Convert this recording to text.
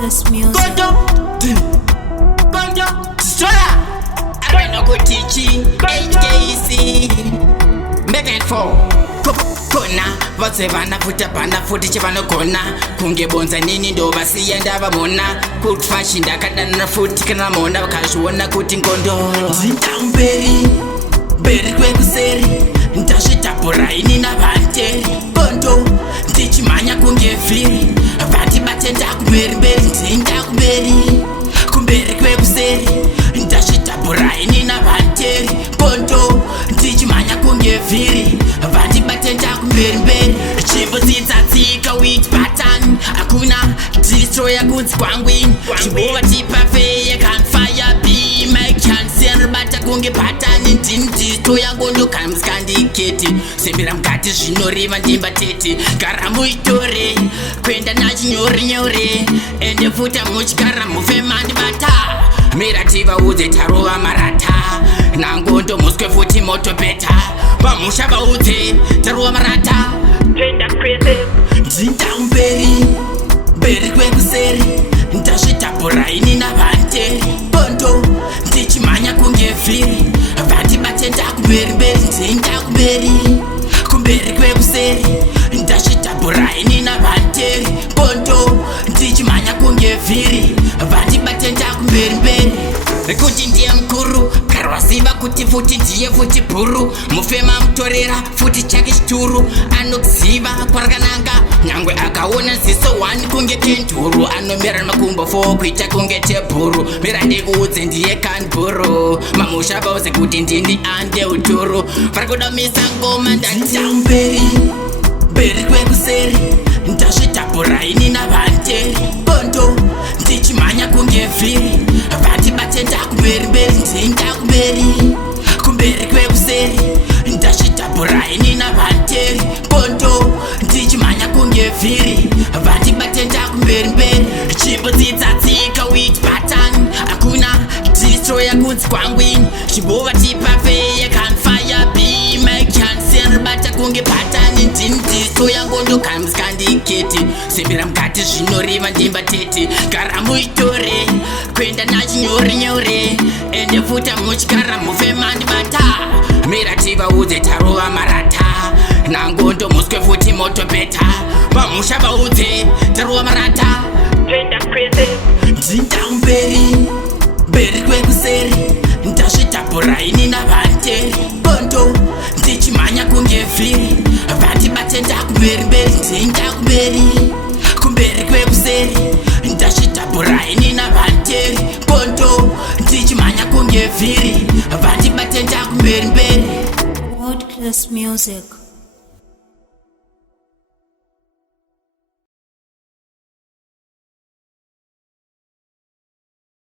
This music. Gondo, Destroyer. I don't know good teaching. HKC. Make it for. Kona vatse vana futa bana futi chivanogona kunge bonza nini ndo vasiya ndavamona kufashi ndakadana futi kana mona vakazviona kuti ngondo mberi kwekuseri ndazvidhabhura ini navanteri gondo ndichimhanya kunge vhiri vandibate ndakumberi kumberi kwekuseri ndazvidhabhura ini navanteri gondo ndichimhanya kunge vhiri vandibate ndakumberi chimbodzidzatsika wit button hakuna destroyer kunzi kwangwini chibova tipafeye can fire be my chance bata kunge button ndini destroyer ngondo kana musikandiketi sembera mukati zvinoreva ndimba tete gara muitore kwenda nachinyore ende futa muchigara mufemandibata mirativa udze tarova marata nangondo muswe futi motopeta pamusha vaudze tarova marata ndindakumberi kwekuseri ndazvidhabhura ini navanteri bondo ndichimhanya kunge vhiri vandibate ndakumberi kumberi kwekuseri ndazvidhabhura ini navanteri bondo ndichimhanya kunge vhiri vandibate ndakumberi kuti ndiye mukuru karwasiva kuti futi ndiye futi bhuru mufema mutorera futi chake chituru anoziva kwarakananga nyangwe akaona ziso 1 kunge 10 dhuru anomera makumbo 4 kuita kunge tebhuru mira ndikuudze ndiye kanbhuru mamusha vauze kuti ndini ande uturu varikudamisa ngoma ndatimberi kwekuseri ndazvidhabhura ini navanteri bondo ndichimhanya kunge vhiri vandibate ndakumberi kumberi kwekuseri ndazvidhabhura ini navanteri bondo ndichimhanya kunge vhiri vandibate ndakumberi chimbodzidzatsika wit button hakuna destroyer kunzi kwangwini chibova tipafeye can fire be my chance bata kunge button ndini destroyer ngondo kana musikandiketi sembera mukati zvinoreva ndimba tete gara muitore kwenda nachinyore ende futa muchigara mufemandibata mirativa udze tarova marata nangondo muswe futi motopeta pamusha vaudze tarova marata ndindakumberi kwekuseri ndazvidhabhura ini navanteri bondo ndichimhanya kunge vhiri vandibate ndakumberi kumberi kwekuseri ndazvidhabhura ini navanteri bondo ndichimhanya kunge vhiri vandibate ndakumberi This music.